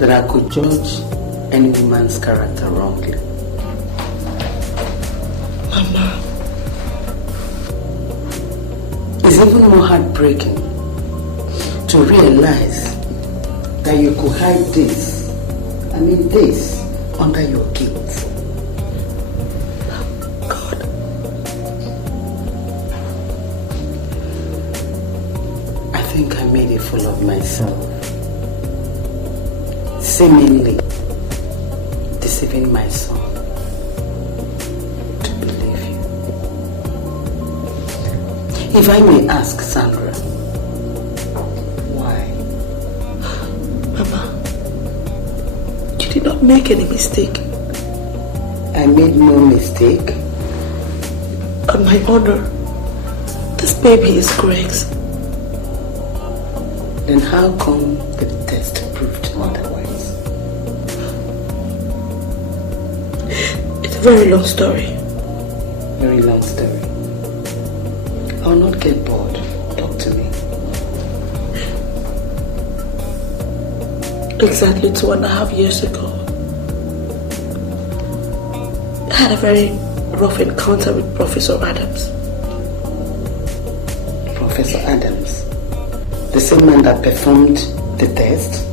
that I could judge any woman's character wrongly. Mama. It's even more heartbreaking to realize that you could hide this, this, under your guilt. God. I think I made a fool of myself, seemingly deceiving my son to believe you. If I may ask, Sandra, why? Mama, you did not make any mistake. I made no mistake. On my honor, this baby is Greg's. Then how come the test proved otherwise? It's a very long story. Very long story. I'll not get bored. Talk to me. Exactly 2.5 years ago, I had a very rough encounter with Professor Adams. Professor Adams? The same man that performed the test?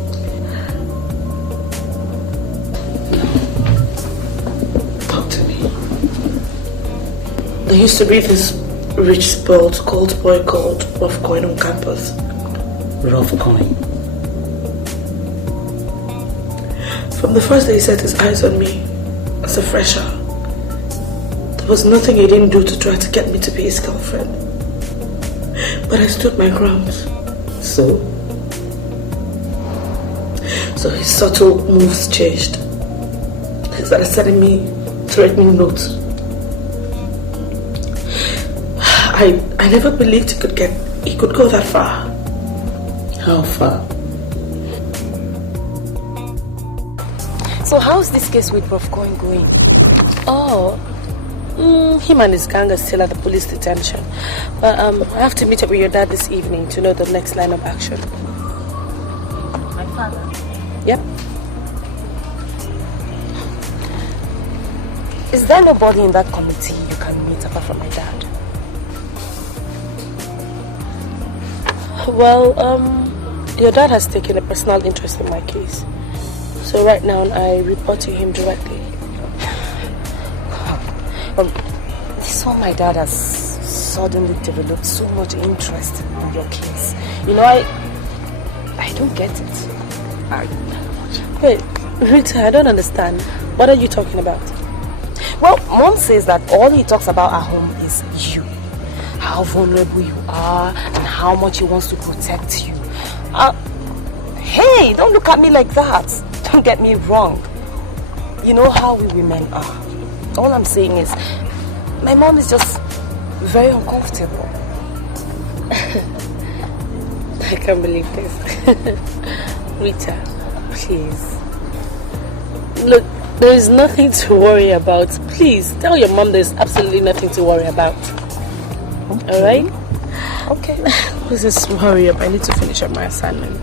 Talk to me. There used to be this rich, spoiled, cold boy called Rough Coin on campus. Rough Coin? From the first day he set his eyes on me as a fresher, there was nothing he didn't do to try to get me to be his girlfriend. But I stood my ground. So his subtle moves changed. He started sending me threatening notes. I never believed he could go that far. How far? So how's this case with Prof. Coin going? Oh, him and his gang are still at the police detention. But I have to meet up with your dad this evening to know the next line of action. My father? Yep. Is there nobody in that committee you can meet apart from my dad? Well, your dad has taken a personal interest in my case. So right now I report to him directly. This one, my dad has suddenly developed so much interest in your case. You know, I don't get it. Wait, Rita, I don't understand. What are you talking about? Well, Mom says that all he talks about at home is you. How vulnerable you are and how much he wants to protect you. Hey, don't look at me like that. Don't get me wrong. You know how we women are. All I'm saying is, my mom is just very uncomfortable. I can't believe this. Rita, please. Look, there is nothing to worry about. Please, tell your mom there's absolutely nothing to worry about. Okay. Alright? Okay. What's this worry about? I need to finish up my assignment.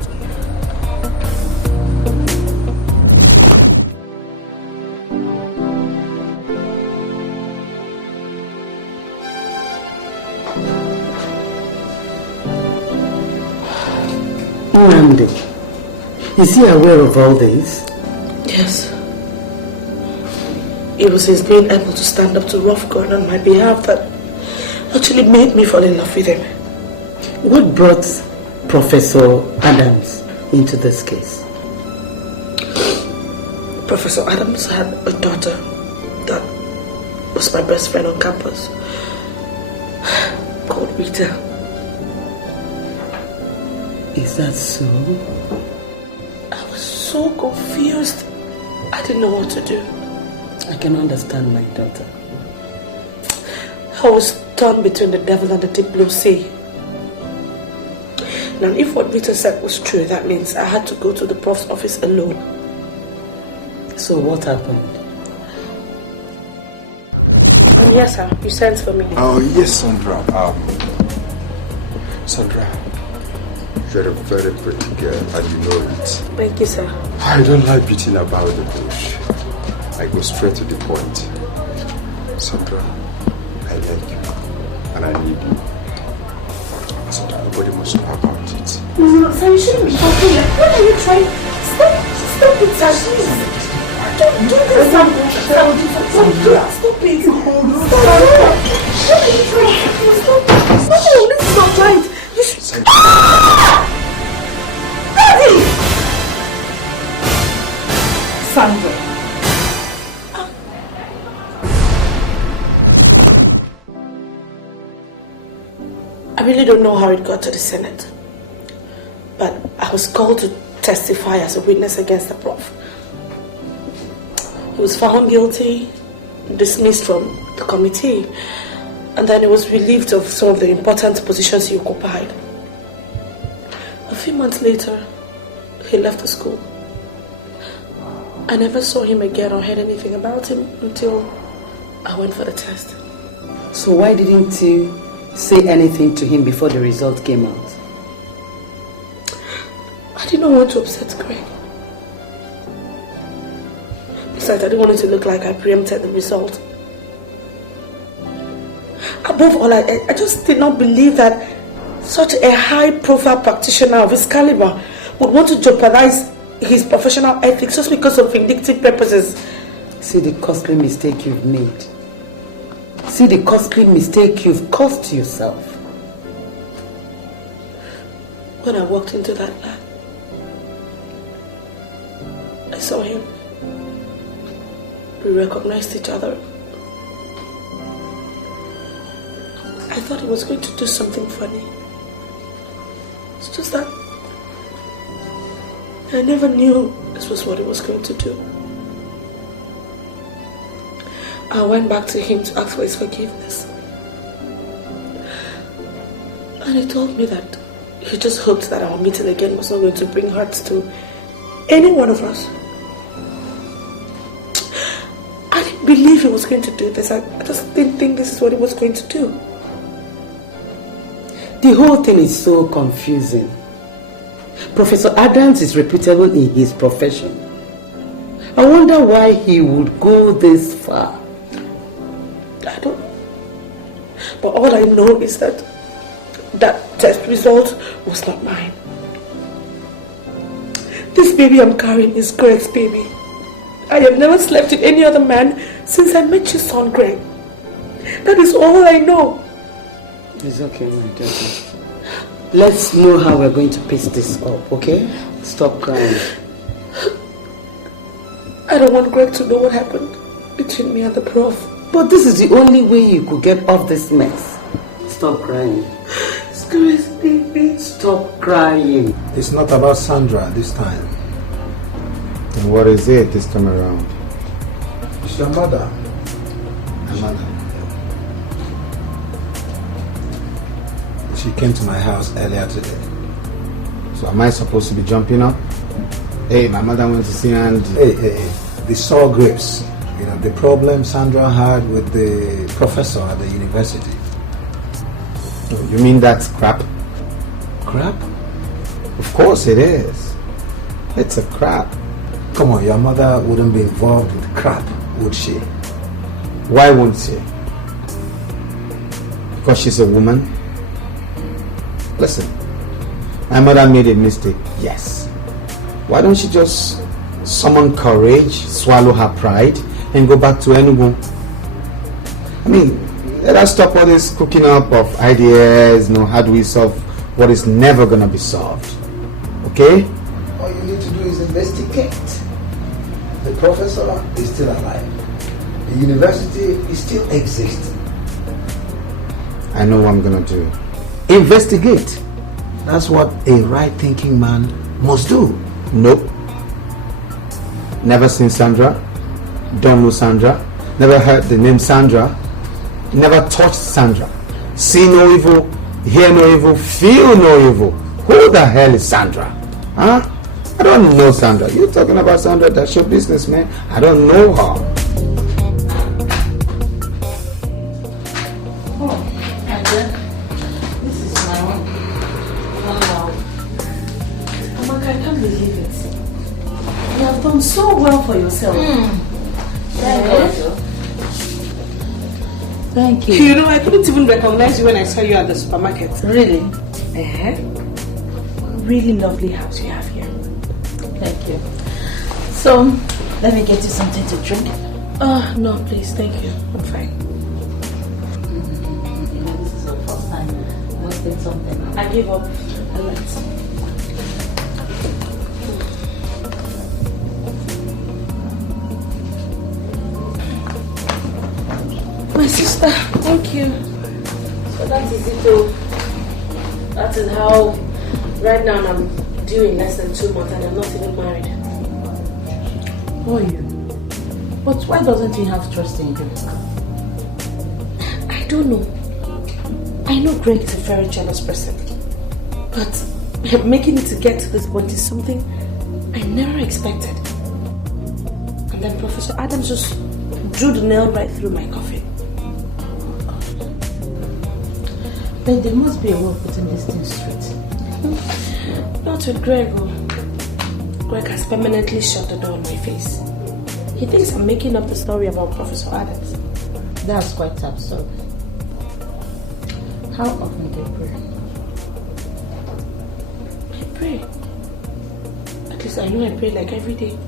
Nnamdi, is he aware of all this? Yes. It was his being able to stand up to Rough Coin on my behalf that actually made me fall in love with him. What brought Professor Adams into this case? Professor Adams had a daughter that was my best friend on campus, called Rita. Is that so? I was so confused. I didn't know what to do. I can understand my daughter. I was torn between the devil and the deep blue sea. Now, if what Rita said was true, that means I had to go to the prof's office alone. So what happened? Yes, sir. You sent for me. Oh, yes, Sandra. Sandra, You're a very pretty girl and you know it. Thank you, sir. I don't like beating about the bush. I go straight to the point. Sandra, I like you and I need you. Sandra, nobody must know about it. No, sir, you shouldn't be talking like that. What are you trying? Stop it, sir. Don't do this, Sandra. Stop it. Stop it. Stop it. No, this is not right. You should... Daddy! Sandra. I really don't know how it got to the Senate, but I was called to testify as a witness against the prof. He was found guilty, dismissed from the committee, and then he was relieved of some of the important positions he occupied. A few months later, he left the school. I never saw him again or heard anything about him until I went for the test. So why didn't you say anything to him before the result came out? I didn't want to upset Greg. Besides, I didn't want it to look like I preempted the result. Above all, I just did not believe that such a high-profile practitioner of his caliber would want to jeopardize his professional ethics just because of vindictive purposes. See the costly mistake you've made. See the costly mistake you've caused yourself. When I walked into that lab, I saw him. We recognized each other. I thought he was going to do something funny. It's just that I never knew this was what he was going to do. I went back to him to ask for his forgiveness. And he told me that he just hoped that our meeting again was not going to bring hurt to any one of us. I didn't believe he was going to do this. I just didn't think this is what he was going to do. The whole thing is so confusing. Professor Adams is reputable in his profession. I wonder why he would go this far. I don't know. But all I know is that that test result was not mine. This baby I'm carrying is Greg's baby. I have never slept with any other man since I met your son, Greg. That is all I know. It's okay, my daughter. Let's know how we're going to piece this up, okay? Stop crying. I don't want Greg to know what happened between me and the prof. But this is the only way you could get off this mess. Stop crying. It's Greg's baby. Stop crying. It's not about Sandra this time. And what is it this time around? It's your mother. My mother. She came to my house earlier today. So am I supposed to be jumping up? Hey, my mother went to see her and... Hey. The sour grapes. You know, the problem Sandra had with the professor at the university. Oh, you mean that's crap? Crap? Of course it is. It's a crap. Come on, your mother wouldn't be involved with crap, would she? Why won't she? Because she's a woman? Listen, my mother made a mistake, yes. Why don't she just summon courage, swallow her pride, and go back to anyone? I mean, let us stop all this cooking up of ideas, how do we solve what is never going to be solved. Okay? All you need to do is investigate. The professor is still alive. The university is still existing. I know what I'm going to do. Investigate. That's what a right-thinking man must do. Nope. Never seen Sandra. Don't know Sandra. Never heard the name Sandra. Never touched Sandra. See no evil, hear no evil, feel no evil. Who the hell is Sandra? Huh? I don't know Sandra. You're talking about Sandra, that's your business, man. I don't know her. done so well for yourself. Thank God. Thank you. You know, I couldn't even recognize you when I saw you at the supermarket. Really? Really lovely house you have here. Thank you. So, let me get you something to drink. No, please, thank you. I'm fine. This is your first time wasting something. I give up. I went. My sister, thank you. So that is it though. That is how right now I'm due in less than 2 months and I'm not even married. Oh, you. But why doesn't he have trust in you? I don't know. I know Greg is a very jealous person. But making it to get to this point is something I never expected. And then Professor Adams just drew the nail right through my coffin. But there must be a way of putting this thing straight. Not with Greg. Greg has permanently shut the door on my face. He thinks I'm making up the story about Professor Adams. That's quite absurd. How often do you pray? I pray. At least I know I pray like every day.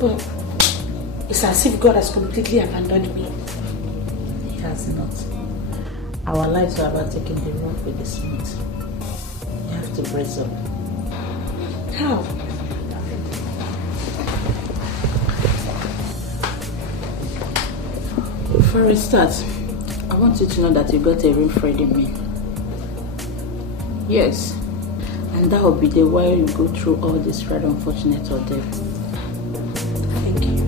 But it's as if God has completely abandoned me. He has not. Our lives are about taking the road with the smooth. You have to brace up. How? For a start, I want you to know that you got a real friend in me. Yes, and that will be the while you go through all this rather unfortunate ordeal. Thank you.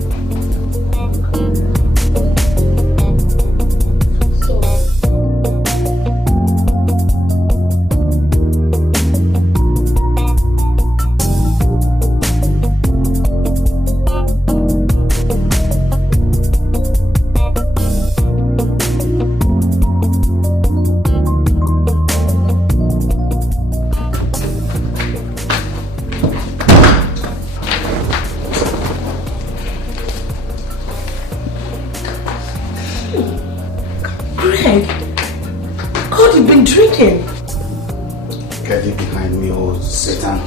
Get it behind me, oh Satan.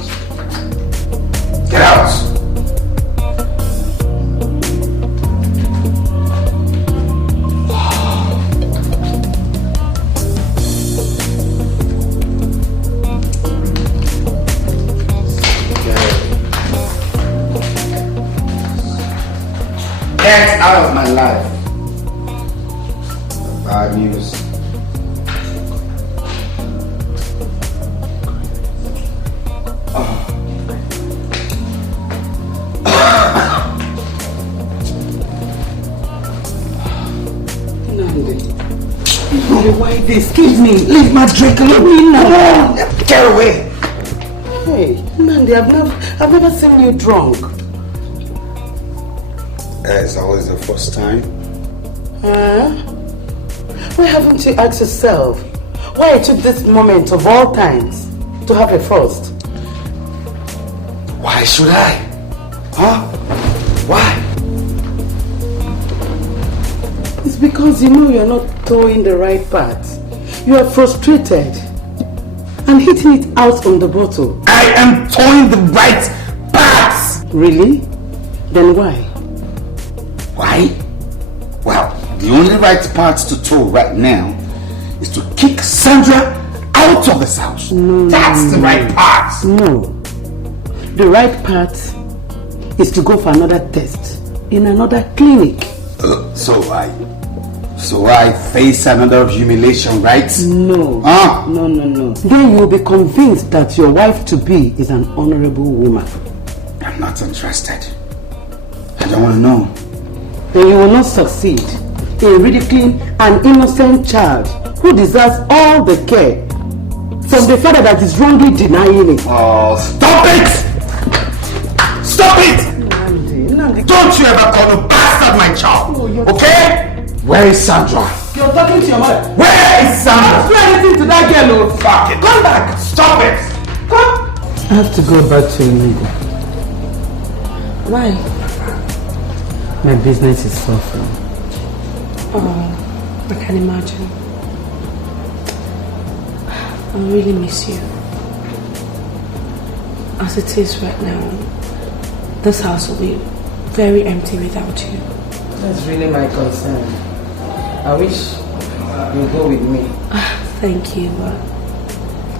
Get out! Get out of my life. Bad news. Why this? Give me! Leave my drink alone now! Get away! Hey, Nandi, I've never seen you drunk. It's always the first time. Why haven't you asked yourself why I took this moment of all times to have a first? Why should I? Huh? Why? It's because you know you're not towing the right path. You are frustrated and hitting it out on the bottle. I am towing the right path! Really? Then why? Why? Well, the only right path to tow right now is to kick Sandra out of this house. No, That's the right path. No. The right path is to go for another test in another clinic. So I face another humiliation, right? No. No. Then you will be convinced that your wife-to-be is an honorable woman. I'm not interested. I don't want to know. Then you will not succeed in ridiculing an innocent child who deserves all the care from the father that is wrongly denying it. Oh, stop it! Stop it! Nandi. Don't you ever call a bastard my child, okay? Where is Sandra? You're talking to your mother. Where is Sandra? Do anything to that girl, oh. Fuck it. Come back. Stop it. Come. I have to go back to Emeka. Why? My business is suffering. Oh, I can imagine. I really miss you. As it is right now, this house will be very empty without you. That's really my concern. I wish you'd go with me. Thank you, but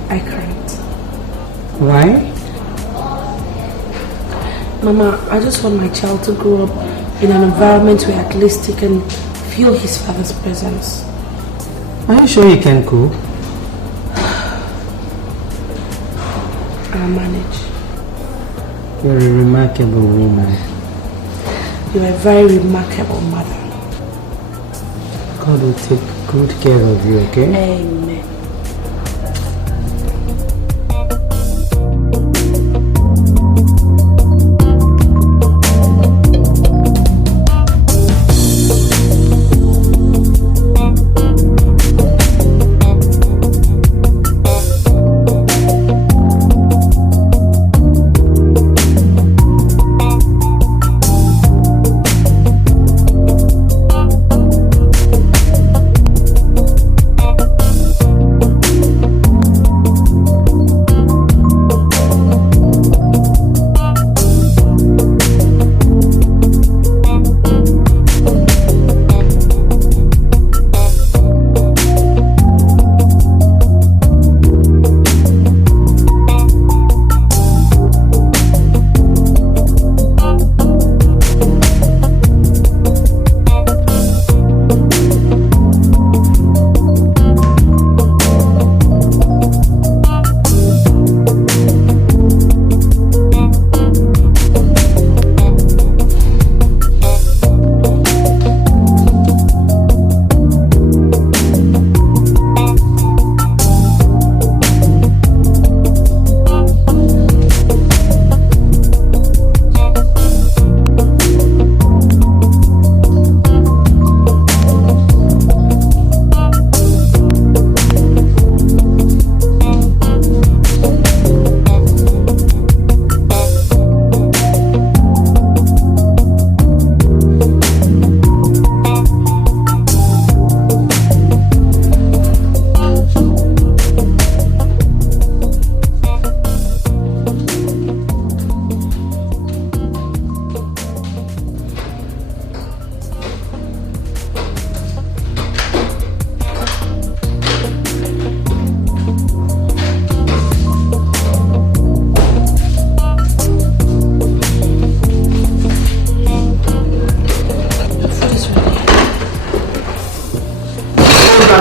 I can't. Why? Mama, I just want my child to grow up in an environment where at least he can feel his father's presence. Are you sure you can cook? I'll manage. You're a remarkable woman. You're a very remarkable mother. God will take good care of you, okay? Amen.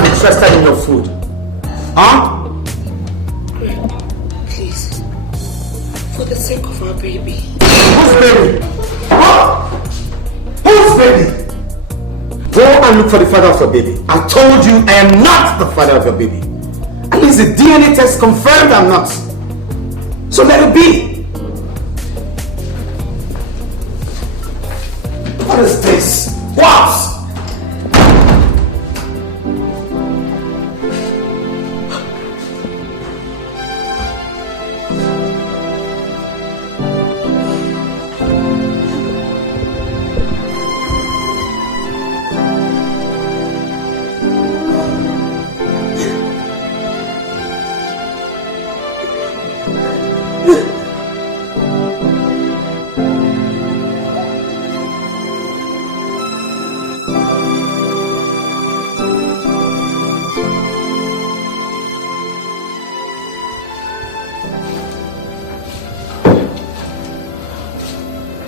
Interested in your food. Huh? Please. For the sake of our baby. Whose baby? What? Whose baby? Go and look for the father of your baby. I told you I am not the father of your baby. At least the DNA test confirmed I'm not. So let it be. What is this? What?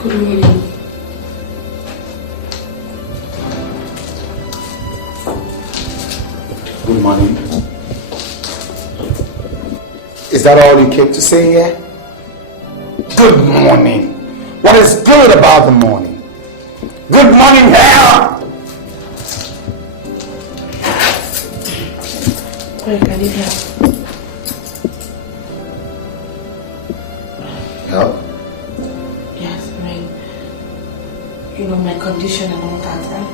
Good morning. Good morning. Is that all you came to say here? Good morning. What is good about the morning? Good morning, hell! Wait, I need help. Help? Yes, I mean, you know, my condition and all that. I'm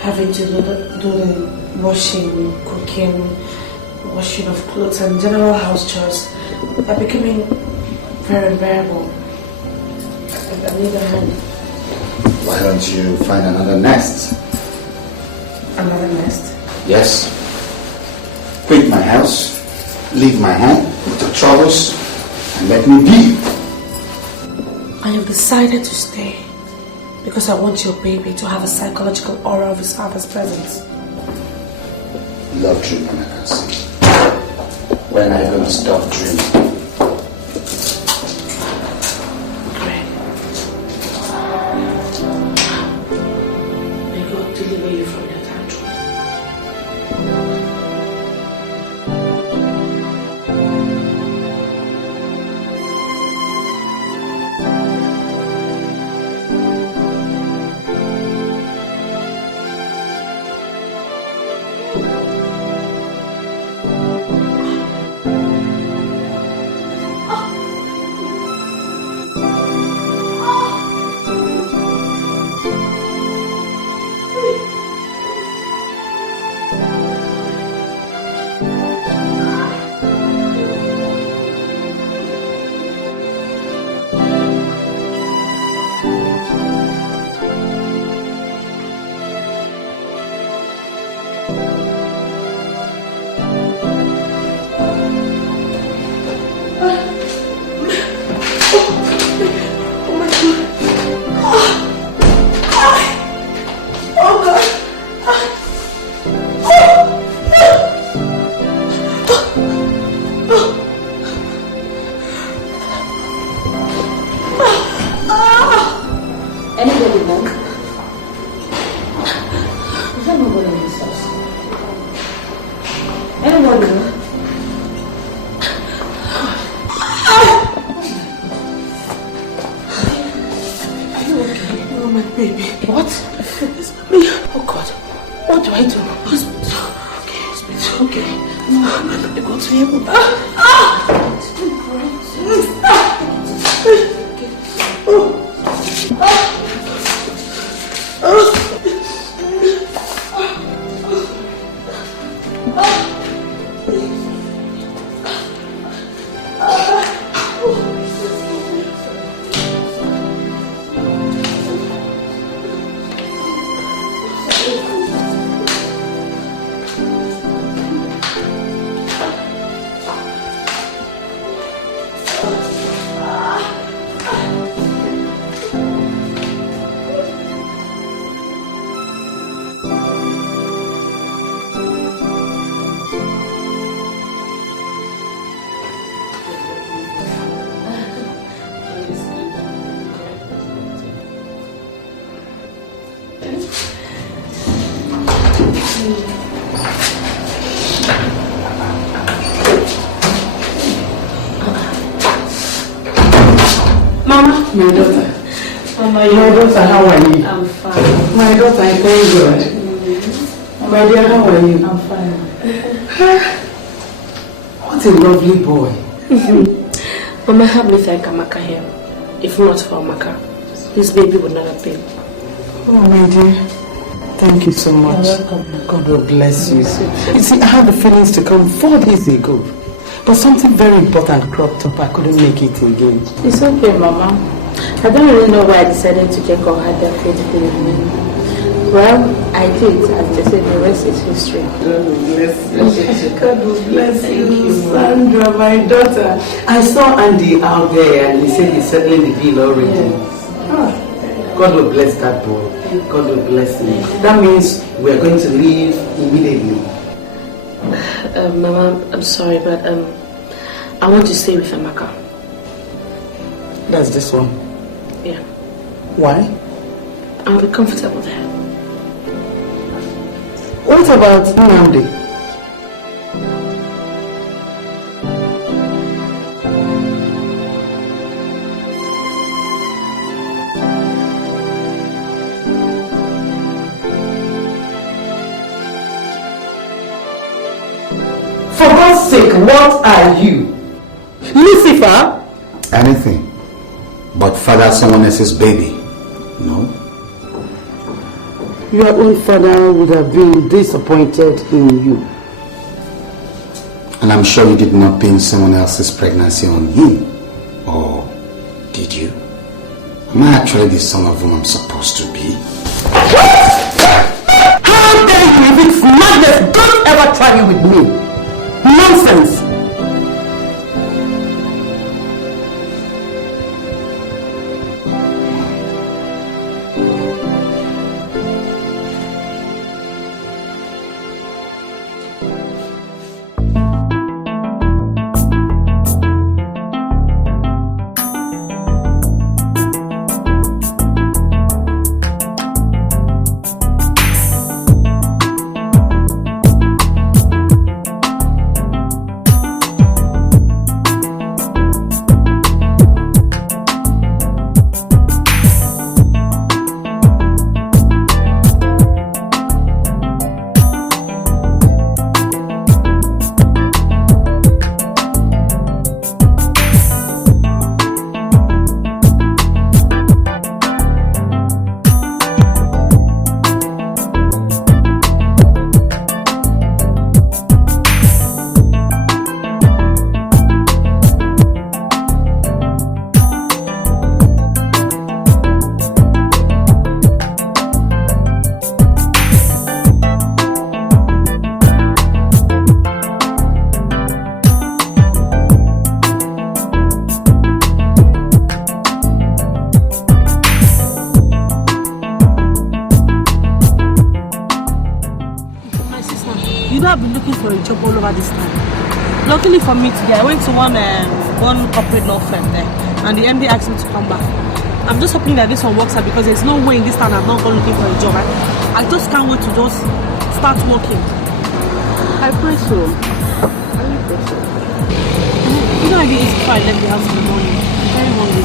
having to do the washing, cooking, washing of clothes and general house chores are becoming very unbearable. I need a hand. Why don't you find another nest? Another nest? Yes. Quit my house, leave my home with your troubles, and let me be. I have decided to stay because I want your baby to have a psychological aura of his father's presence. Love dreaming, I can see. When are you going to stop dreaming? Great. May God deliver you from your tantrums. My daughter. My daughter, how are you? I'm fine. My daughter, I'm very good. My dear, how are you? I'm fine. What a lovely boy. Mama, help me thank Amaka here. If not for Amaka, his baby would not have been. Oh, my dear. Thank you so much. You're welcome. God will bless you. You see, I had the feelings to come 4 days ago. But something very important cropped up. I couldn't make it again. It's okay, Mama. I don't really know why I decided to take on her faithful with me. Well, I did, and they said the rest is history. God will bless you. God will bless you, Sandra, my daughter. I saw Andy out there and he said he's settling the bill already. Yes. God will bless that boy. God will bless him. That means we are going to leave immediately. Mama, I'm sorry, but I want to stay with Amaka. That's this one. Yeah. Why? I'll be comfortable there. What about Nnamdi? For God's sake, what are you? Lucifer? Anything but father someone else's baby. No? Your own father would have been disappointed in you. And I'm sure you did not pin someone else's pregnancy on him. Or did you? Am I actually the son of whom I'm supposed to be? How dare you? If it's madness, don't ever try it with me. Nonsense. Luckily for me today, I went to one corporate law firm there, and the MD asked me to come back. I'm just hoping that this one works out because there's no way in this town I'm not going looking for a job. I just can't wait to just start working. I pray so. I really pray so. You know I did eat before I left the house in the morning. I'm very hungry.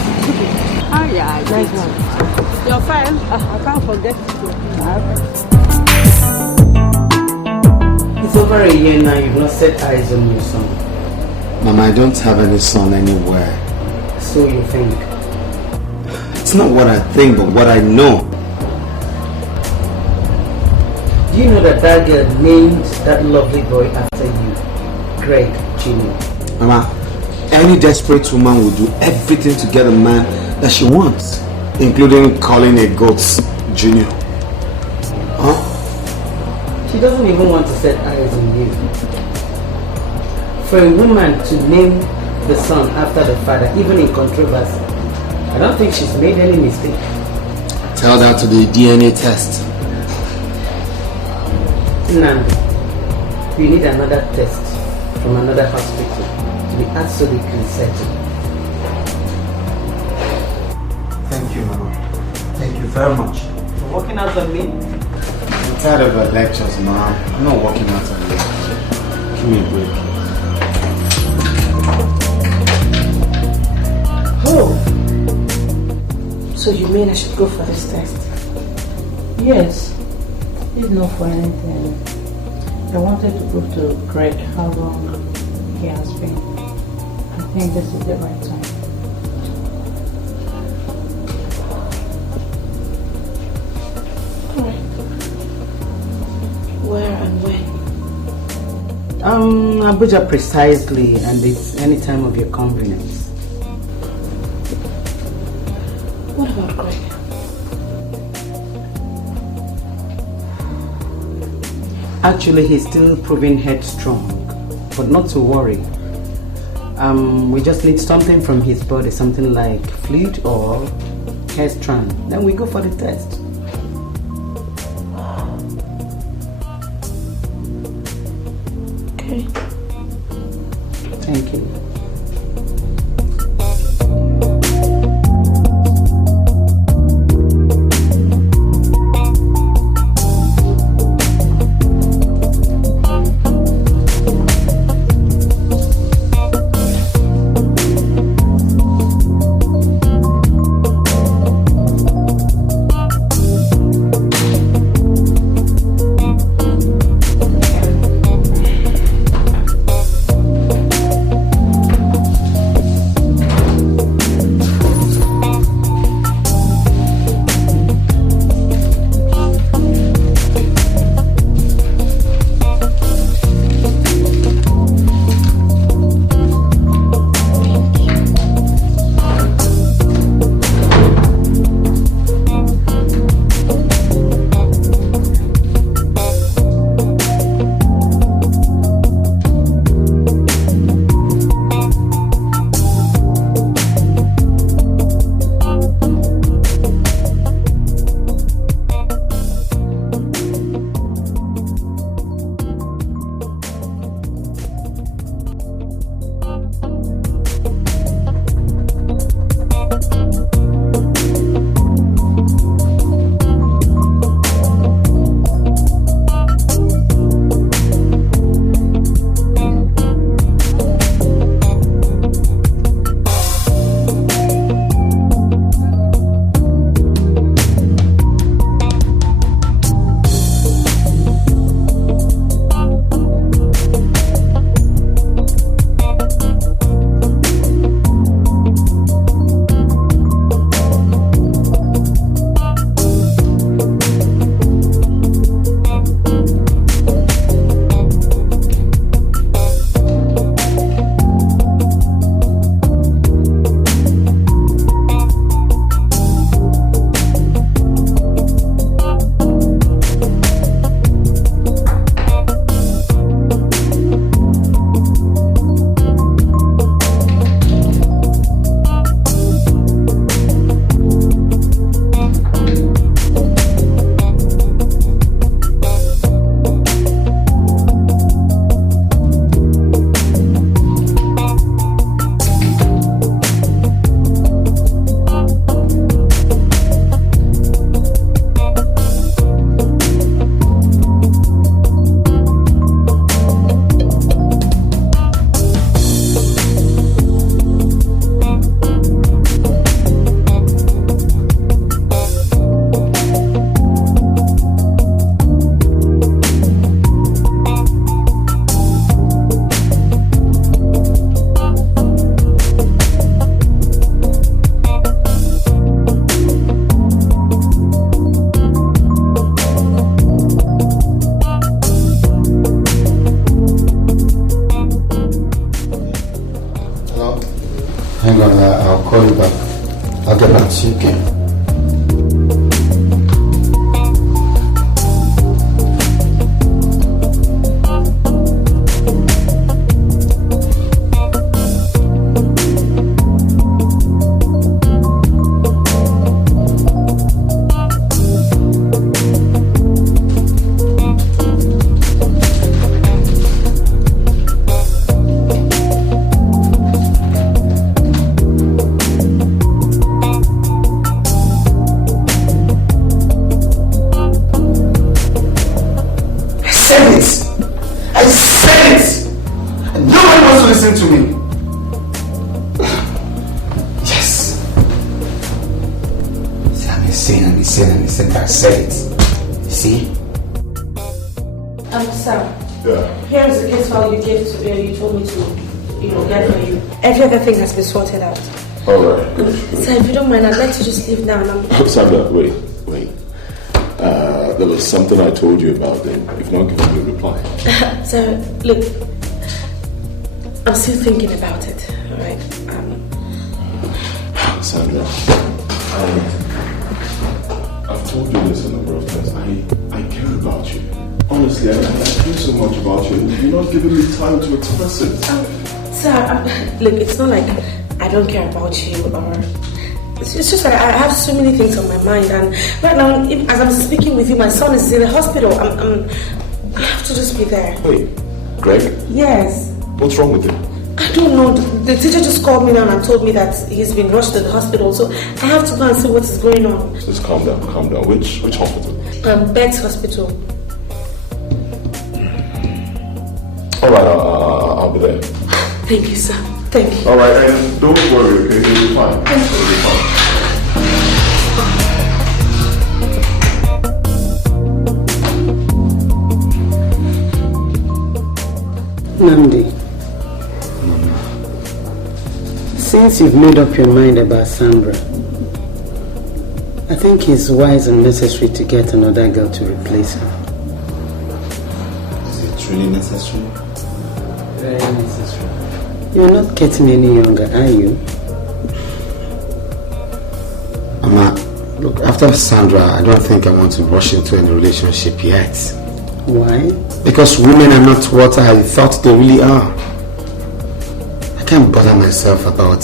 Oh yeah, nice one. You're fine? I can't forget to. It's over a year now, you've not set eyes on your son. Mama, I don't have any son anywhere. So you think? It's not what I think, but what I know. Do you know that that girl named that lovely boy after you? Greg Jr. Mama, any desperate woman will do everything to get a man that she wants, including calling a goat Junior. Huh? She doesn't even want to set eyes on you. For a woman to name the son after the father, even in controversy, I don't think she's made any mistake. Tell that to the DNA test. Now, you need another test from another hospital to be absolutely certain. Thank you, Mama. Thank you very much. You're working out on me? I'm tired of her lectures, Mom. I'm not working out on you. Give me a break. Oh! So you mean I should go for this test? Yes. If not for anything, I wanted to prove to Greg how long he has been. I think this is the right time. Where and when? Abuja precisely, and it's any time of your convenience. What about Greg? Actually, he's still proving headstrong, but not to worry. We just need something from his body, something like fluid or hair strand. Then we go for the test. Okay. Thank you. he's saying that I said it. See? Sir. Yeah. Here is the case file you gave to you told me to, get for you. Every other thing has been sorted out. Alright. Sir, if you don't mind, I'd like to just leave now. Sandra, wait. There was something I told you about then. You've not given me a reply. Sir, look, I'm still thinking about it, alright? Sandra, I've told you this a number of times. I care about you. Honestly, I care so much about you. You're not giving me time to express it. Sir, look, it's not like I don't care about you or... It's just that I have so many things on my mind, and right now, as I'm speaking with you, my son is in the hospital. I have to just be there. Wait, Greg? Yes. What's wrong with him? I don't know. The teacher just called me now and told me that he's been rushed to the hospital, so I have to go and see what is going on. Just calm down. Which hospital? Beck's hospital. Alright, I'll be there. Thank you, sir. Thank you. Alright, and don't worry, okay? You'll be fine. Thank you. You'll be fine. Namdi, since you've made up your mind about Sandra, I think it's wise and necessary to get another girl to replace her. Is it really necessary? Very necessary. You're not getting any younger, are you? Mama, look, after Sandra, I don't think I want to rush into any relationship yet. Why? Because women are not what I thought they really are. I can't bother myself about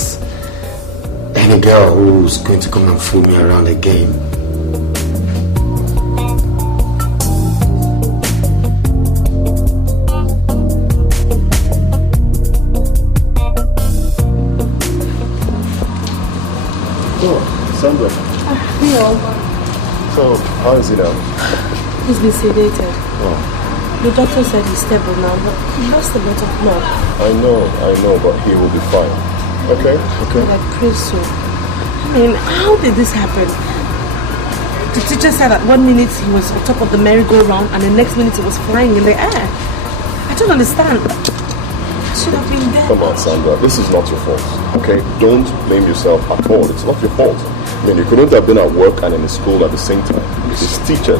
any girl who's going to come and fool me around again. Sandra. So, how is he now? He's been sedated. Oh. The doctor said he's stable now, but he lost a lot of blood. I know, but he will be fine. Okay? I pray so. I mean, how did this happen? The teacher said that 1 minute he was on top of the merry-go-round and the next minute he was flying in the air. I don't understand. I should have been there. Come on, Sandra. This is not your fault. Okay? Don't blame yourself at all. It's not your fault. I mean, you couldn't have been at work and in the school at the same time. His teacher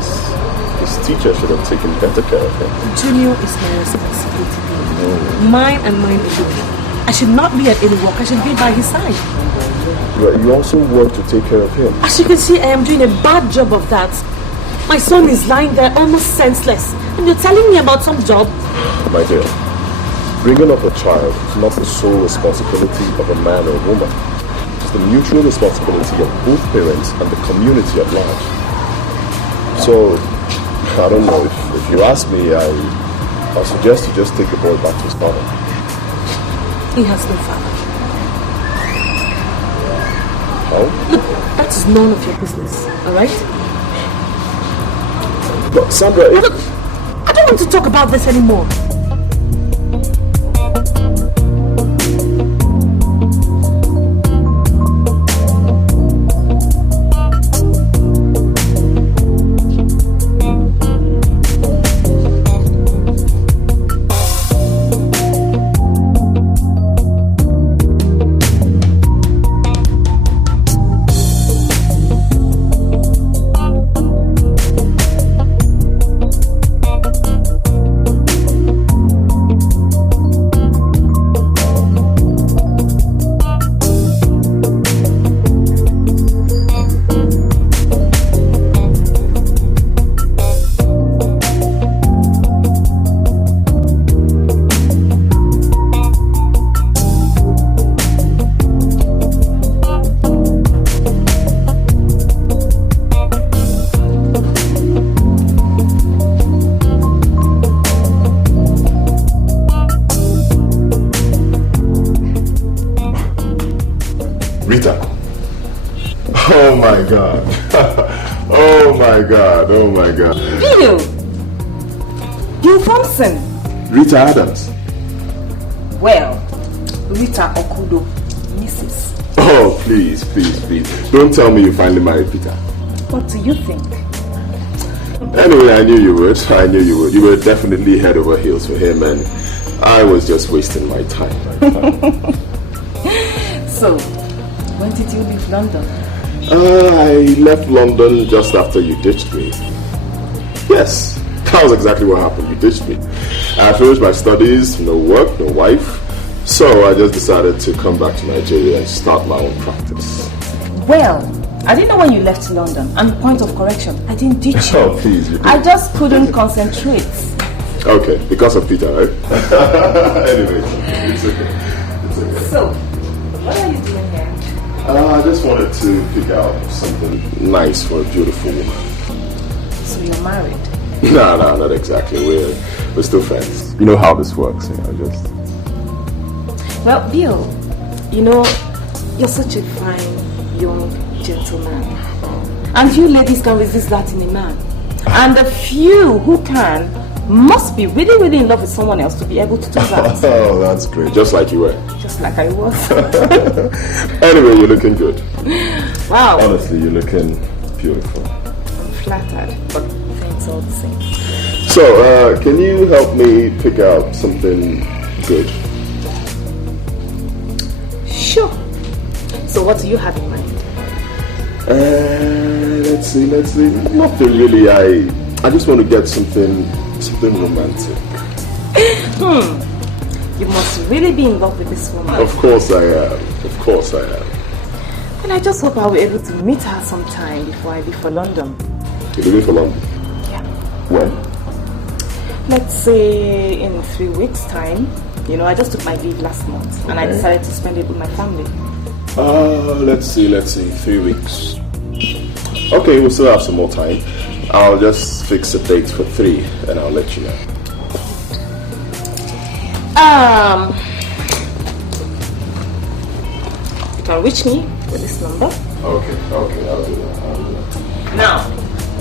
should have taken better care of him. Junior is my responsibility. Mine and mine alone. I should not be at any work. I should be by his side. But you also work to take care of him. As you can see, I am doing a bad job of that. My son is lying there almost senseless. And you're telling me about some job? My dear, bringing up a child is not the sole responsibility of a man or a woman. It's the mutual responsibility of both parents and the community at large. So, I don't know, if you ask me, I'll suggest you just take the boy back to his father. He has no father. How? Look, that is none of your business, alright? But Sandra, Look, I don't want to talk about this anymore. Oh my God. Oh my God. Oh my God. Video. You Thompson. Rita Adams. Well, Rita Okudo, Mrs. Oh, please. Don't tell me you finally married Peter. What do you think? Anyway, I knew you would. I knew you would. You were definitely head over heels for him, and I was just wasting my time. So, when did you leave London? I left London just after you ditched me. Yes, that was exactly what happened. You ditched me. I finished my studies, no work, no wife. So I just decided to come back to Nigeria and start my own practice. Well, I didn't know when you left London. And point of correction, I didn't ditch you. Oh, please, you did. I just couldn't concentrate. Okay, because of Peter, right? Anyway, it's okay. It's okay. So, what are you doing here? I just wanted to pick out something nice for a beautiful woman. So you're married? No, not exactly. We're still friends. You know how this works, just... Well, Bill, you're such a fine, young gentleman. And you ladies can resist that in a man. And the few who can must be really, really in love with someone else to be able to do that. Oh, that's great. Just like you were. Just like I was. Anyway, you're looking good. Wow. Honestly, you're looking beautiful. I'm flattered, but thanks all the same. So, can you help me pick out something good? Sure. So what do you have in mind? Let's see. Nothing really. I just want to get something romantic. You must really be in love with this woman. Of course I am. And I just hope I'll be able to meet her sometime before I leave for London. You're leaving for London? Yeah. When? Let's say in 3 weeks' time. I just took my leave last month, and I decided to spend it with my family. Let's see, 3 weeks. Okay, we'll still have some more time. I'll just fix a date for 3, and I'll let you know. You can reach me with this number. Okay, I'll do that. Now,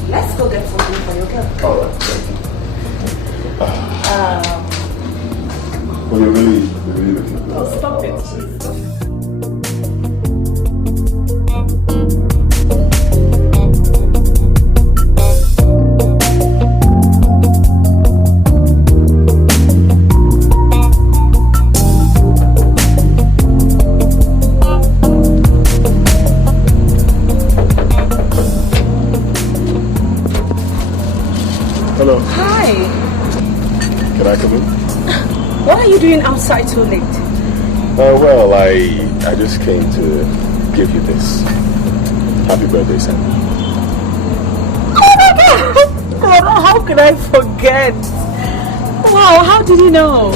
let's go get something for your girl. Alright, thank you. Well, you're really looking good. Oh, stop it. Hello. Hi. Can I come in? What are you doing outside so late? Well, I just came to give you this. Happy birthday, Sam. Oh my God! God, how could I forget? Wow, how did you know?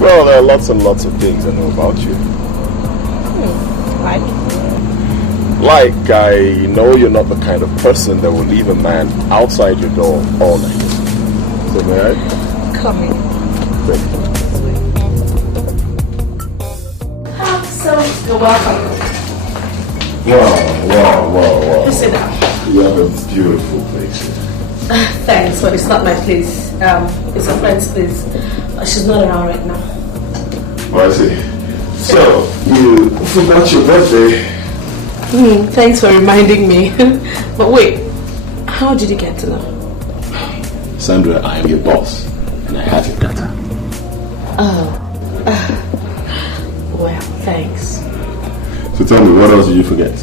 Well, there are lots and lots of things I know about you. Like, I know you're not the kind of person that will leave a man outside your door all night. So may I? Come in. Thank you. So, you're welcome. Wow. Just sit down. You have a beautiful place here. Thanks, but it's not my place. It's a friend's place. She's not around right now. Oh, I see. So, you forgot your birthday. Thanks for reminding me. But wait, how did you get to know? Sandra, I am your boss, and I have your data. Well, thanks. So tell me, what else did you forget?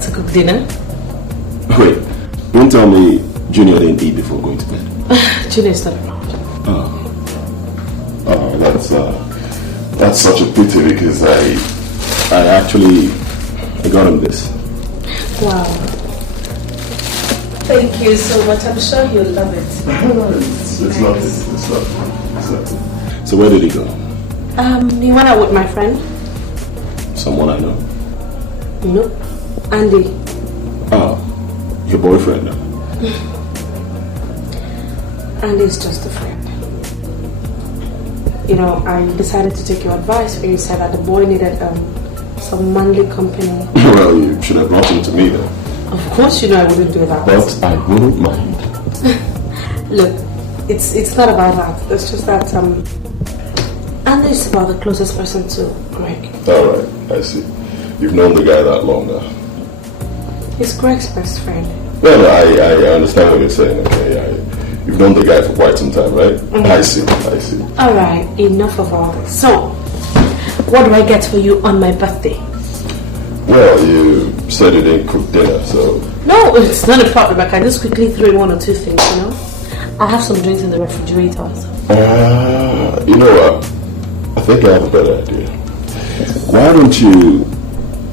To cook dinner? Wait, don't tell me Junior didn't eat before going to bed. Junior's not around. Oh, that's such a pity because I got him this. Wow. Thank you so much. I'm sure he'll love it. It's nothing. So where did he go? He went out with my friend. Someone I know? Nope. Andy. Oh, your boyfriend now? Andy's just a friend. I decided to take your advice when you said that the boy needed some manly company. Well, you should have brought him to me then. Of course, I wouldn't do that. But I wouldn't mind. Look, it's not about that. It's just that Andy is about the closest person to Greg. Alright, I see. You've known the guy that long now. He's Greg's best friend. Well, I understand what you're saying, okay? You've known the guy for quite some time, right? I see. Alright, enough of all this. So, what do I get for you on my birthday? Well, you said you didn't cook dinner, so... No, it's not a problem. I can just quickly throw in 1 or 2 things, you know? I'll have some drinks in the refrigerator. You know what? I think I have a better idea. Why don't you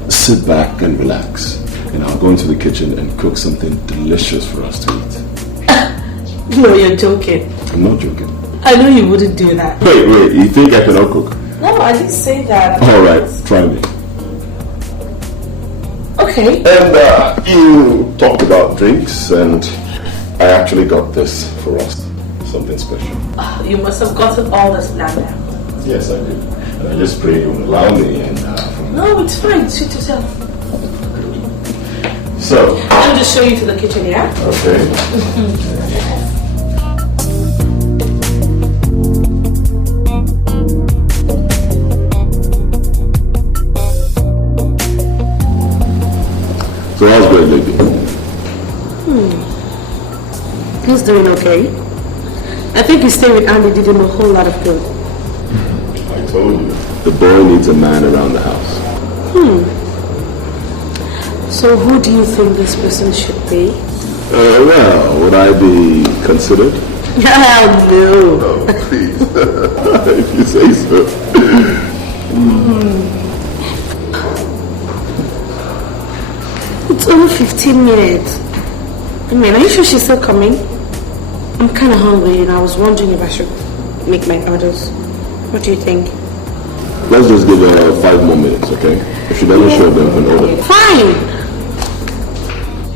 sit back and relax, and I'll go into the kitchen and cook something delicious for us to eat. No, you're joking. I'm not joking. I know you wouldn't do that. Wait, you think I cannot cook? No, I didn't say that. Alright, try me. Okay. And you talked about drinks, and I actually got this for us. Something special. You must have gotten all this planned out. Yes, I did. And I just prayed you would allow me, and No, it's fine. Suit yourself. So... I'll just show you to the kitchen, yeah? Okay. So how's Greg lady? He's doing okay. I think his stay with Andy did him a whole lot of good. I told you. The boy needs a man around the house. So who do you think this person should be? Well, would I be considered? No. Oh, please. If you say so. It's over 15 minutes. I mean, are you sure she's still coming? I'm kind of hungry and I was wondering if I should make my orders. What do you think? Let's just give her 5 more minutes, okay? If she doesn't show up, then we can order. Fine!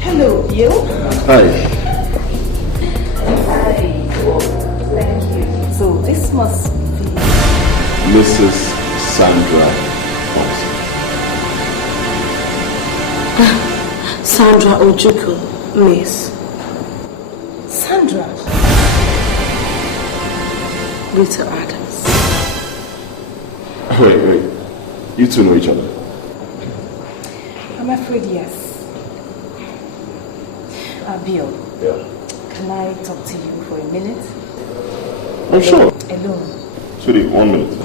Hello, you? Hi. Hi. Thank you. So this must be Mrs. Sandra Thompson. Sandra Ojukwu, miss. Sandra. Rita Adams. Wait. You two know each other? I'm afraid yes. Bill. Yeah. Can I talk to you for a minute? Oh, sure. Alone. Sweetie, 1 minute.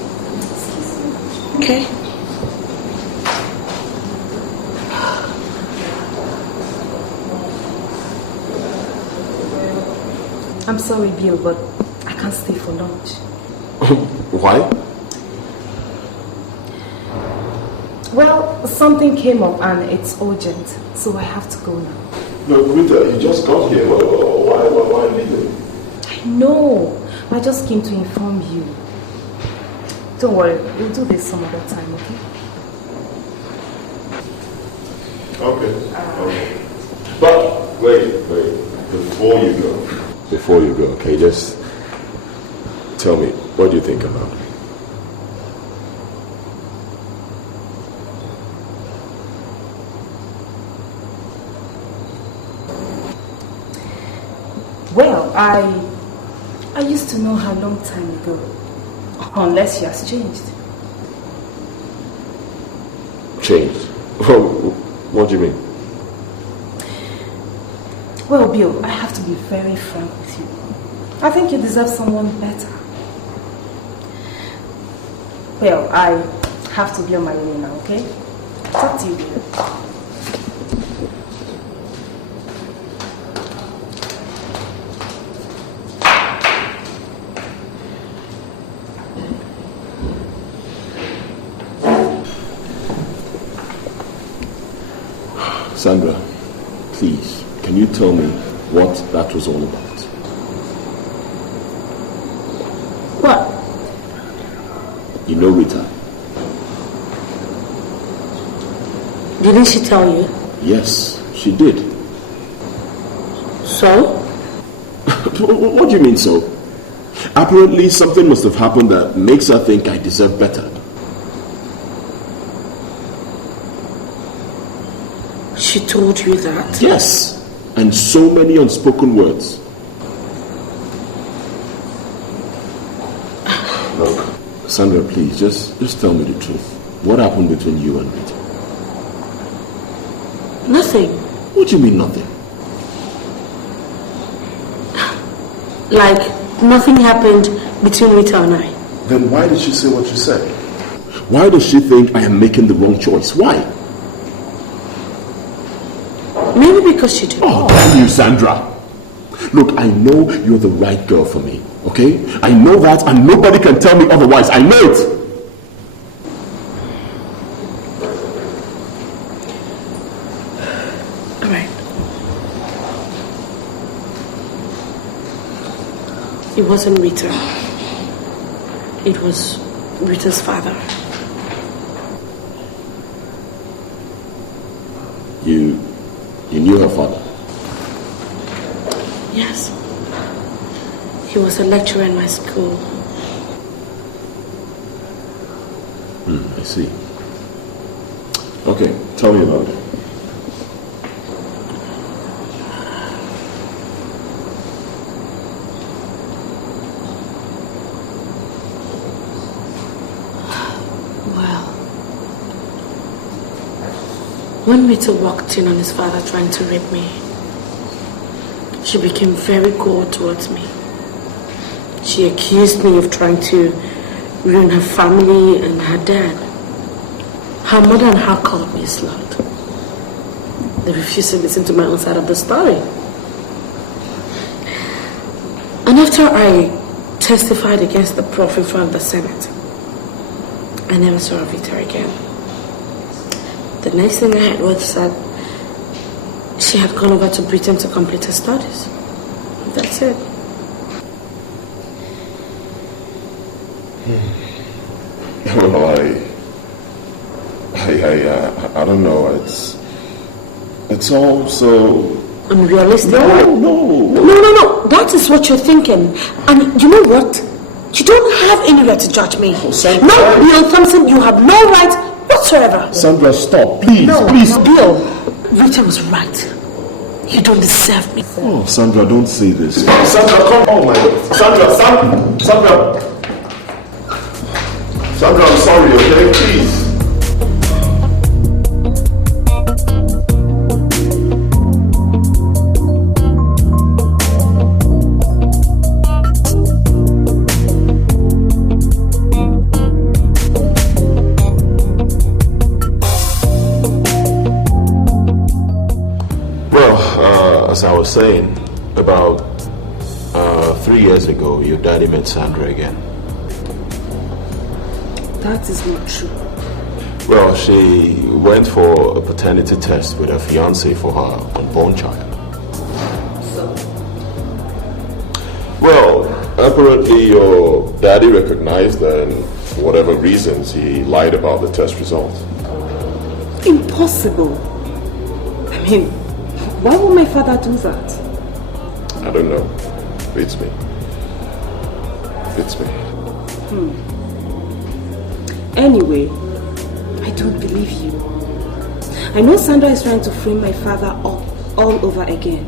Okay. I'm sorry, Bill, but I can't stay for lunch. Why? Well, something came up and it's urgent, so I have to go now. No, Rita, you just got here. Why leaving? I know. I just came to inform you. Don't worry, we'll do this some other time, okay? Okay. But wait. Before you go, okay, just tell me, what do you think about it? Well, I used to know her a long time ago. Unless she has changed. Changed? What do you mean? Well, Bill, I have to be very frank with you. I think you deserve someone better. Well, I have to be on my way now, okay? Talk to you, Bill. Sandra, please, can you tell me what that was all about? What? You know Rita? Didn't she tell you? Yes, she did. So? What do you mean so? Apparently something must have happened that makes her think I deserve better. She told you that? Yes, and so many unspoken words. Look, Sandra, please, just tell me the truth. What happened between you and Rita? Nothing. What do you mean nothing? Like, nothing happened between Rita and I. Then why did she say what she said? Why does she think I am making the wrong choice? Why? Maybe because she did. Oh, damn you, Sandra. Look, I know you're the right girl for me, okay? I know that and nobody can tell me otherwise. I know it. It wasn't Rita. It was Rita's father. You knew her father? Yes. He was a lecturer in my school. I see. Okay, tell me about it. When Rita walked in on his father trying to rape me, she became very cold towards me. She accused me of trying to ruin her family and her dad. Her mother and her called me a slut. They refused to listen to my own side of the story. And after I testified against the prof in front of the Senate, I never saw Rita again. The next thing I heard was that she had gone over to Britain to complete her studies. That's it. Well, I don't know. It's all so unrealistic. No. That is what you're thinking. And you know what? You don't have any right to judge me. Oh, Sandra. No, Bill Thompson, you have no right whatsoever. Sandra, stop, please, please. Bill, Rita was right. You don't deserve me. Oh, Sandra, don't say this. Sandra, come. Oh my God. Sandra. Sandra, I'm sorry, okay? Please. As I was saying, about 3 years ago, your daddy met Sandra again. That is not true. Well, she went for a paternity test with her fiancé for her unborn child. So? Well, apparently your daddy recognized that, and for whatever reasons, he lied about the test results. Impossible. I mean, why would my father do that? I don't know. Beats me. Anyway, I don't believe you. I know Sandra is trying to frame my father up all over again.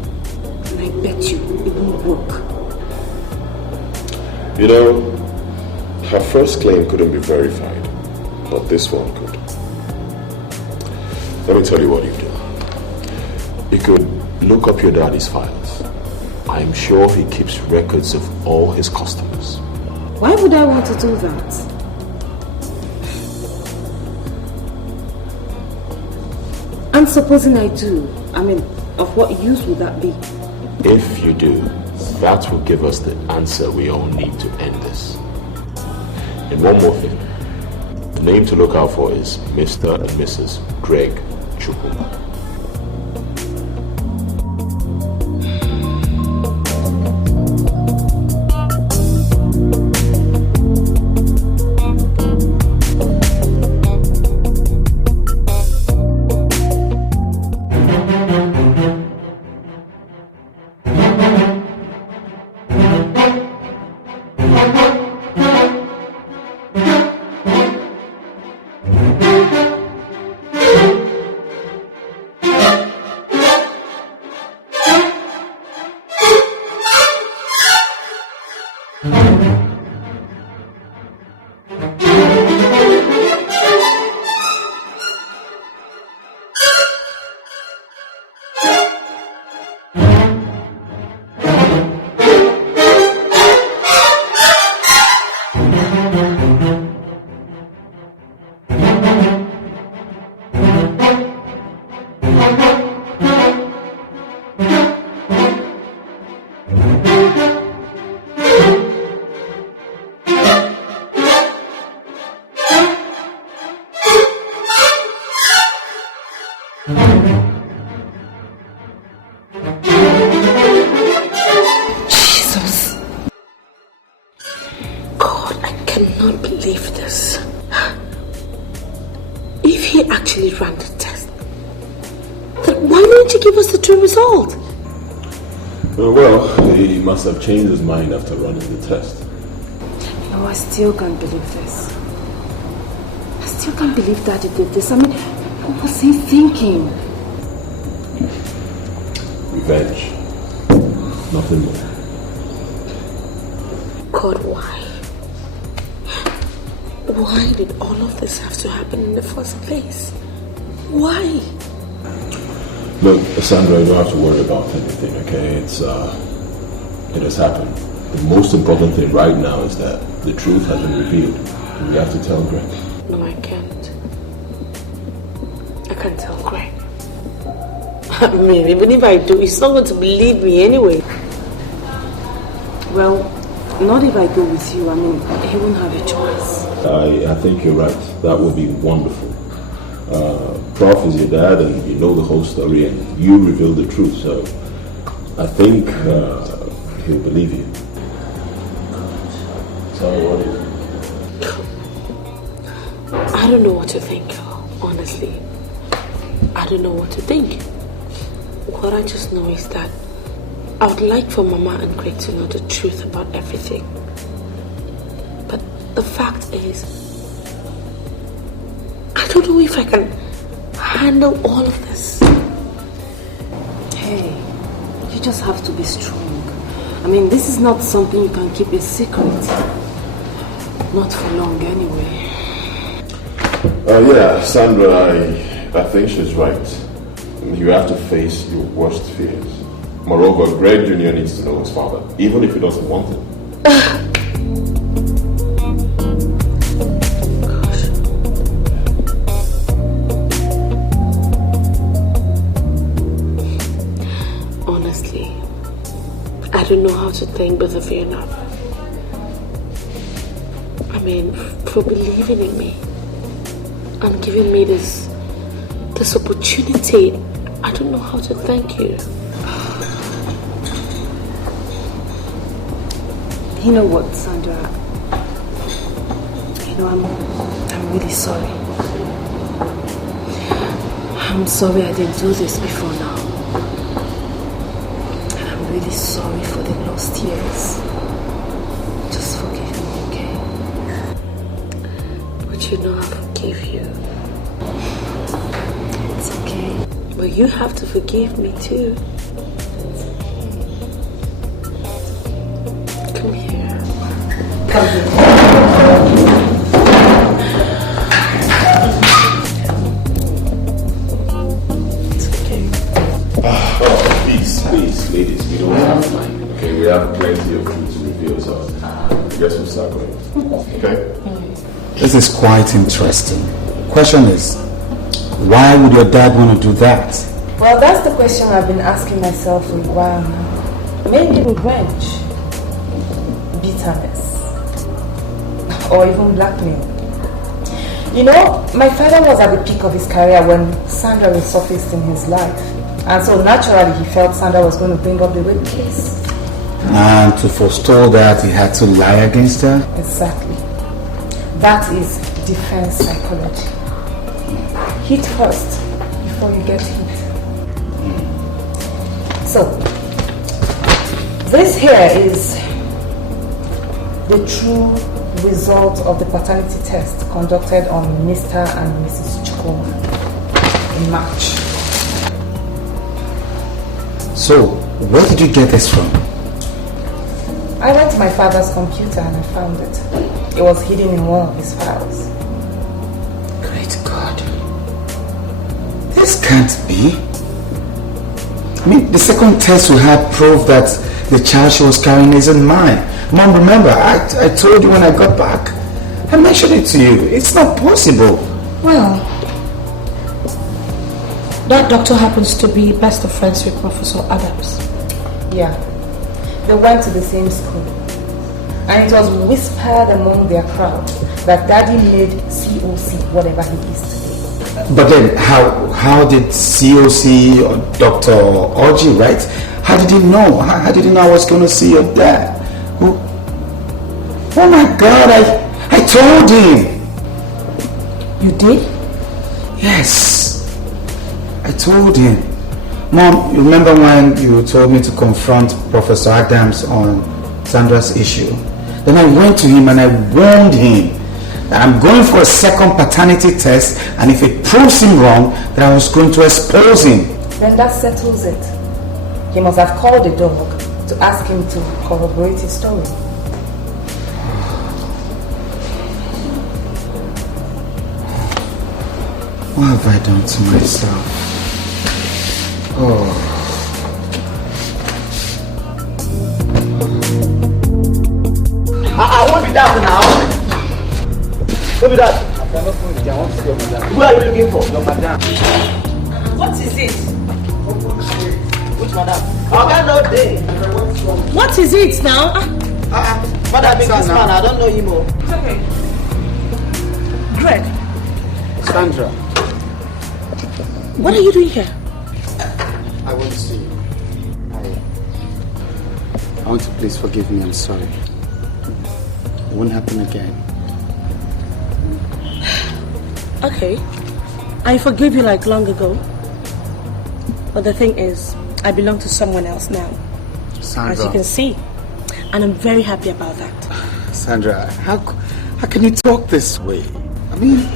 And I bet you it won't work. You know, her first claim couldn't be verified, but this one could. Let me tell you what you do. You could look up your daddy's files. I'm sure he keeps records of all his customers. Why would I want to do that? And supposing I do, of what use would that be? If you do, that will give us the answer we all need to end this. And one more thing. The name to look out for is Mr. and Mrs. Greg Chukwu. why didn't you give us the true result? Well, he must have changed his mind after running the test. No, I still can't believe this. I still can't believe Daddy did this. I mean, what was he thinking? Revenge. Nothing more. God, why? Why did all of this have to happen in the first place? Why? Look, Sandra, you don't have to worry about anything, okay? It has happened. The most important thing right now is that the truth has been revealed. And we have to tell Greg. No, I can't. I can't tell Greg. I mean, even if I do, he's not going to believe me anyway. Well, not if I go with you. I mean, he won't have a choice. I think you're right. That would be wonderful. Prof is your dad and you know the whole story and you reveal the truth, so I think he'll believe you. Tell me what do you think? I don't know what to think, honestly. I don't know what to think. What I just know is that I would like for Mama and Greg to know the truth about everything. But the fact is, I don't know if I can handle all of this. Hey, you just have to be strong. I mean, this is not something you can keep a secret. Not for long anyway. Yeah, Sandra, I think she's right. You have to face your worst fears. Moreover, Greg Jr. needs to know his father, even if he doesn't want it. Honestly, I don't know how to thank both of you enough. I mean, for believing in me and giving me this opportunity. I don't know how to thank you. You know what, Sandra? You know, I'm really sorry. I'm sorry I didn't do this before now. And I'm really sorry for the lost years. Just forgive me, okay? But you know I forgive you. It's okay. But you have to forgive me too. Come here. Come here. It's okay. Oh, please, ladies, we don't have time. Okay, we have plenty of truth to reveal, so I guess we'll start going. Okay? This is quite interesting. Question is, why would your dad want to do that? Well, that's the question I've been asking myself for a while now. Maybe revenge, bitterness, or even blackmail. You know, my father was at the peak of his career when Sandra resurfaced in his life. And so naturally he felt Sandra was going to bring up the rape case. And to forestall that, he had to lie against her? Exactly. That is defense psychology. Hit first before you get hit. So, this here is the true result of the paternity test conducted on Mr. and Mrs. Chukwu in March. So, where did you get this from? I went to my father's computer and I found it. It was hidden in one of his files. Great God. This can't be. I mean, the second test we had proved that the child she was carrying isn't mine. Mom, remember, I told you when I got back. I mentioned it to you. It's not possible. Well, that doctor happens to be best of friends with Professor Adams. Yeah, they went to the same school. And it was whispered among their crowd that Daddy made COC whatever he is today. But then, how did COC or Dr. Oji, right? How did he know? How did he know I was going to see your dad? Oh my God, I told him. You did? Yes, I told him. Mom, you remember when you told me to confront Professor Adams on Sandra's issue? Then I went to him and I warned him that I'm going for a second paternity test, and if it proves him wrong, that I was going to expose him. Then that settles it. He must have called the dog to ask him to corroborate his story. What have I done to myself? Oh. I won't be that now. Don't be that. Who are you looking for? Your madam. What is it? Which madam? I got no day. What is it now? Madam, this man, I don't know him. It's okay. Greg. Sandra. What are you doing here? I want to see you. I want to please forgive me. I'm sorry. It won't happen again. Okay. I forgive you like long ago. But the thing is, I belong to someone else now. Sandra. As you can see. And I'm very happy about that. Sandra, how can you talk this way? I mean,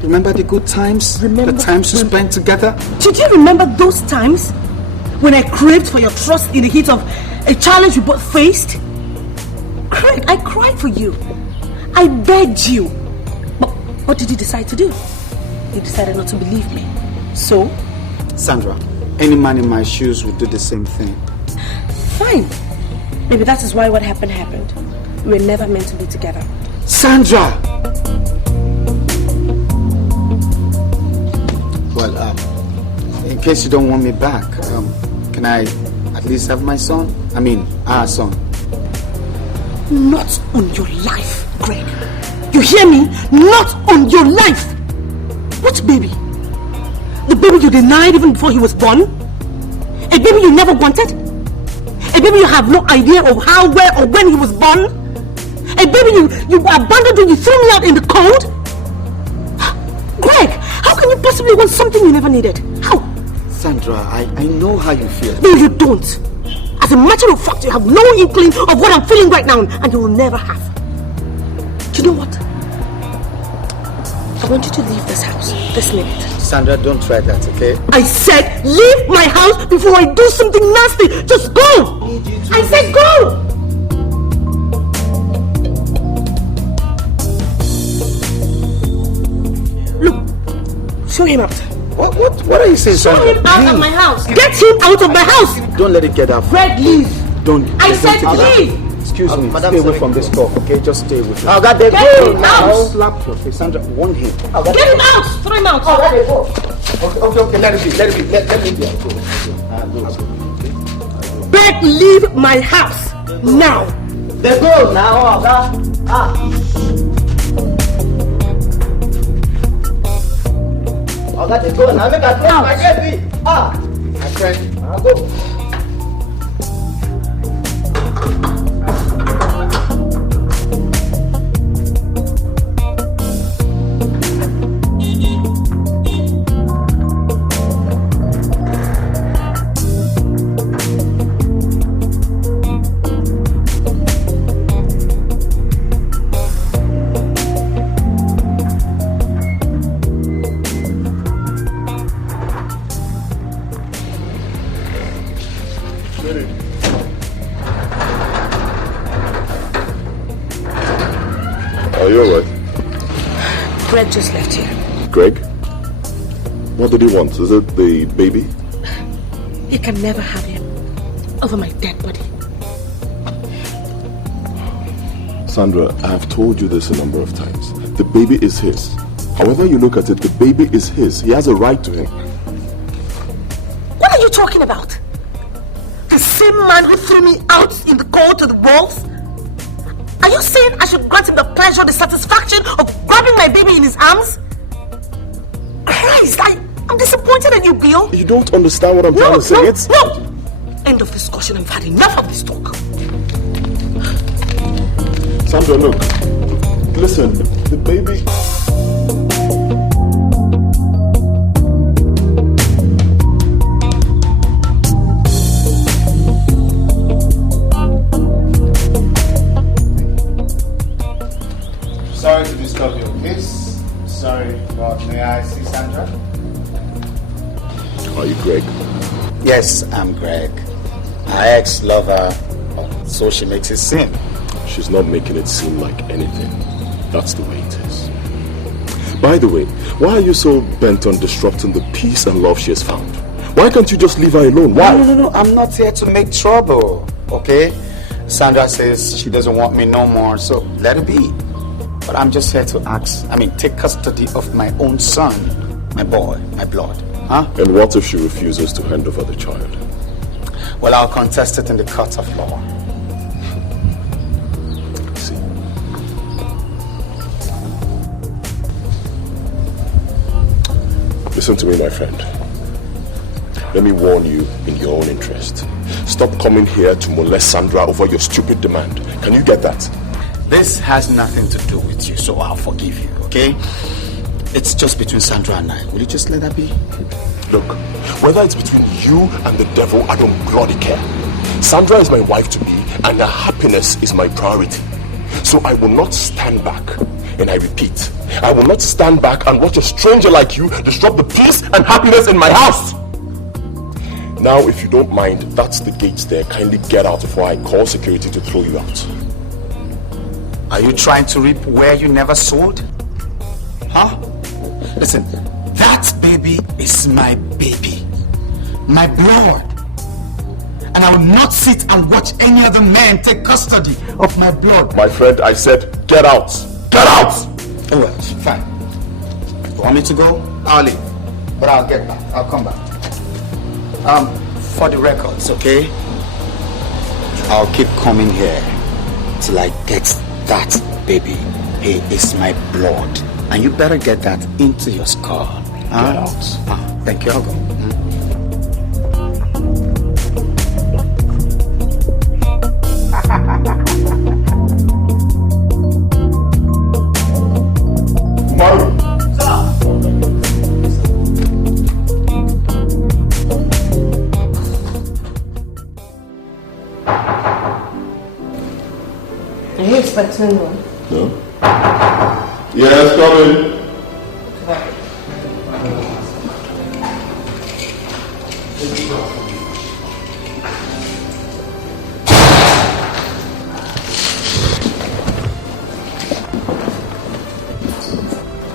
remember the good times? The times we spent together? Did you remember those times when I craved for your trust in the heat of a challenge we both faced? Craig, I cried for you. I begged you. But what did you decide to do? You decided not to believe me. So? Sandra, any man in my shoes would do the same thing. Fine. Maybe that is why what happened. We were never meant to be together. Sandra! Well, in case you don't want me back, can I at least have my son? I mean, our son. Not on your life, Greg. You hear me? Not on your life! What baby? The baby you denied even before he was born? A baby you never wanted? A baby you have no idea of how, where or when he was born? A baby you abandoned when you threw me out in the cold? Greg, how can you possibly want something you never needed? How? Sandra, I know how you feel. No, you don't. As a matter of fact, you have no inkling of what I'm feeling right now, and you will never have. Do you know what? I want you to leave this house this minute. Sandra, don't try that, okay? I said leave my house before I do something nasty. Just go! I said go! Look, show him out. What are you saying, Sandra? Show him out of my house. Get him out of my house. Don't let it get out. Fred, leave. Don't. I said leave. Excuse me, stay away from this talk, okay? Just stay away from I got the Get him go. out. Slap your face, Sandra. Warn him. Get him out. Throw him out. Oh, let it go. Okay, let it be. Let me be. Greg, leave my house now. The go now, I got the go now. Make a close my head. My friend, I'll go. Are you alright? Greg just left here. Greg? What did he want? Is it the baby? You can never have him over my dead body. Sandra, I have told you this a number of times. The baby is his. However you look at it, the baby is his. He has a right to him. What are you talking about? The same man who threw me out in the cold to the wolves? Are you saying I should grant him the pleasure, the satisfaction of grabbing my baby in his arms? Christ, I'm disappointed in you, Bill. You don't understand what I'm trying to say. No! End of discussion. I've had enough of this talk. Sandra, look. Listen, the baby... Yes, I'm Greg. My ex-lover, so she makes it seem. She's not making it seem like anything. That's the way it is. By the way, why are you so bent on disrupting the peace and love she has found? Why can't you just leave her alone? Why? No. I'm not here to make trouble, okay? Sandra says she doesn't want me no more, so let it be. But I'm just here to take custody of my own son, my boy, my blood. Huh? And what if she refuses to hand over the child? Well, I'll contest it in the court of law. See. Listen to me, my friend. Let me warn you in your own interest. Stop coming here to molest Sandra over your stupid demand. Can you get that? This has nothing to do with you, so I'll forgive you, okay? It's just between Sandra and I. Will you just let that be? Look, whether it's between you and the devil, I don't bloody care. Sandra is my wife-to-be, and her happiness is my priority. So I will not stand back. And I repeat, I will not stand back and watch a stranger like you disrupt the peace and happiness in my house. Now, if you don't mind, that's the gates there. Kindly get out before I call security to throw you out. Are you trying to reap where you never sowed? Huh? Listen, that baby is my baby. My blood. And I will not sit and watch any other man take custody of my blood. My friend, I said, get out. Get out! Oh well, fine. You want me to go? I'll leave. But I'll get back. I'll come back. For the records, okay? I'll keep coming here till I get that baby. He is my blood. And you better get that into your skull. Get out. Thank you, I'll go. Are you expecting one? No. Yes, come in.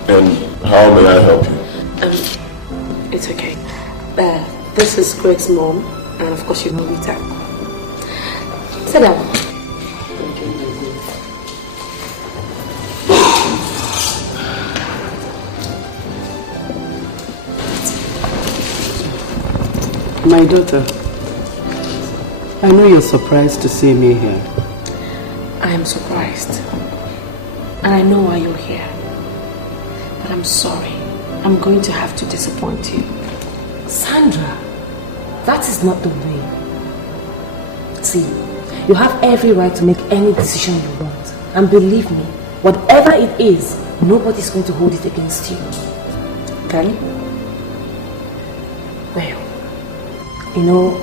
And how may I help you? It's okay. This is Greg's mom, and of course you know Rita. Sit down. My daughter, I know you're surprised to see me here. I am surprised. And I know why you're here. But I'm sorry. I'm going to have to disappoint you. Sandra, that is not the way. See, you have every right to make any decision you want. And believe me, whatever it is, nobody's going to hold it against you. Then? Well, you know,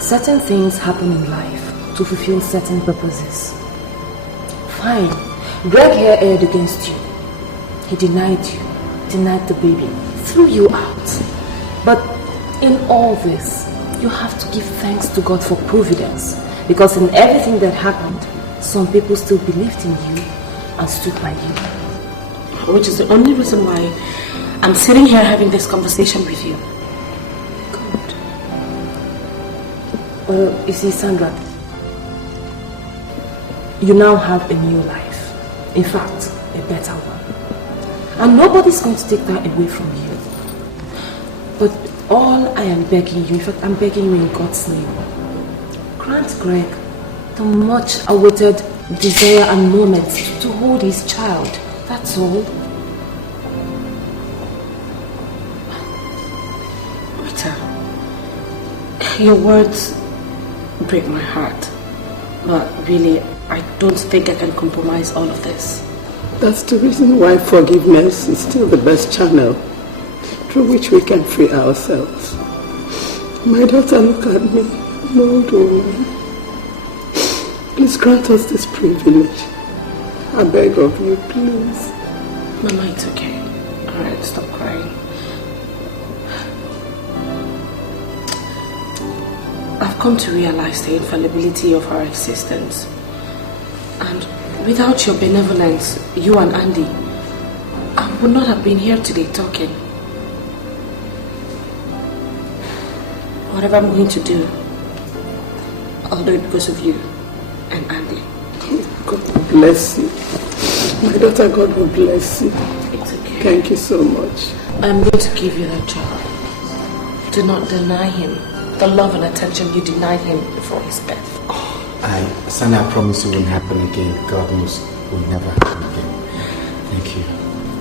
certain things happen in life to fulfill certain purposes. Fine, Greg here erred against you. He denied you, denied the baby, threw you out. But in all this, you have to give thanks to God for providence. Because in everything that happened, some people still believed in you and stood by you. Which is the only reason why I'm sitting here having this conversation with you. Good. Well, you see, Sandra, you now have a new life. In fact, a better one. And nobody's going to take that away from you. But all I am begging you, in fact, I'm begging you in God's name, grant Greg the much awaited desire and moment to hold his child. That's all. Rita, your words break my heart. But really, I don't think I can compromise all of this. That's the reason why forgiveness is still the best channel through which we can free ourselves. My daughter, look at me, an old woman. Please grant us this privilege. I beg of you, please. Mama, it's okay. Alright, stop crying. I've come to realize the infallibility of our existence. And without your benevolence, you and Andy, I would not have been here today talking. Whatever I'm going to do, I'll do it because of you and Andy. God will bless you. My daughter, God will bless you. It's okay. Thank you so much. I'm going to give you that child. Do not deny him the love and attention you denied him before his birth. Sonny, I promise it won't happen again. God knows it will never happen again. Thank you.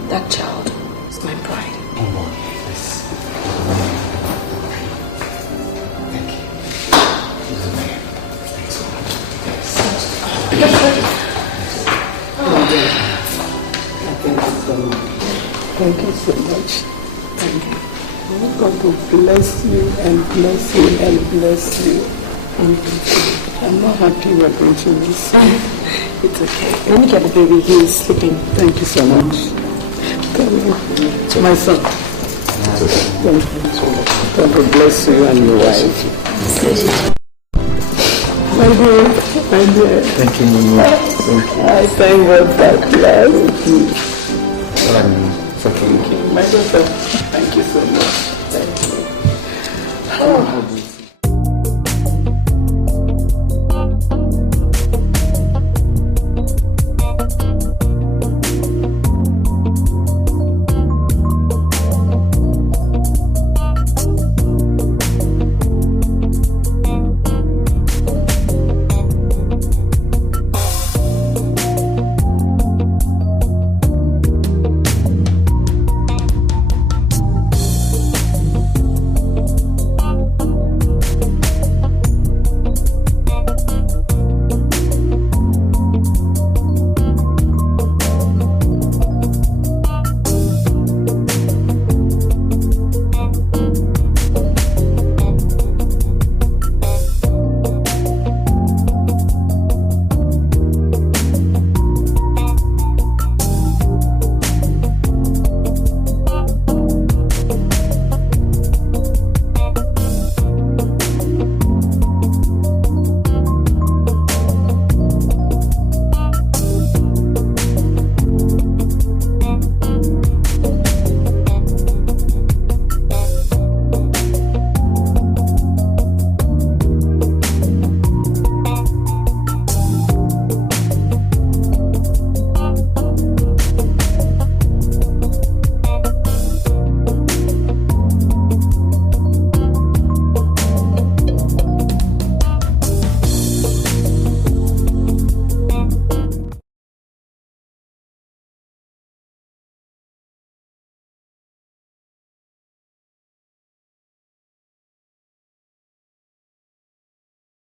That child is my pride. Oh, boy. Yes. Thank you. Thanks so much. Thank you so much. Thank you. God will bless you and bless you and bless you. I'm not happy we're going to miss you. It's okay. Let me get the baby. He is sleeping. Thank you so much. Come here. My son. Thank you. God will bless you and your wife. My dear. My dear. Thank you, Mama. Thank you. I thank God for that. Thank you. My daughter, thank you so much. Thank you. Oh.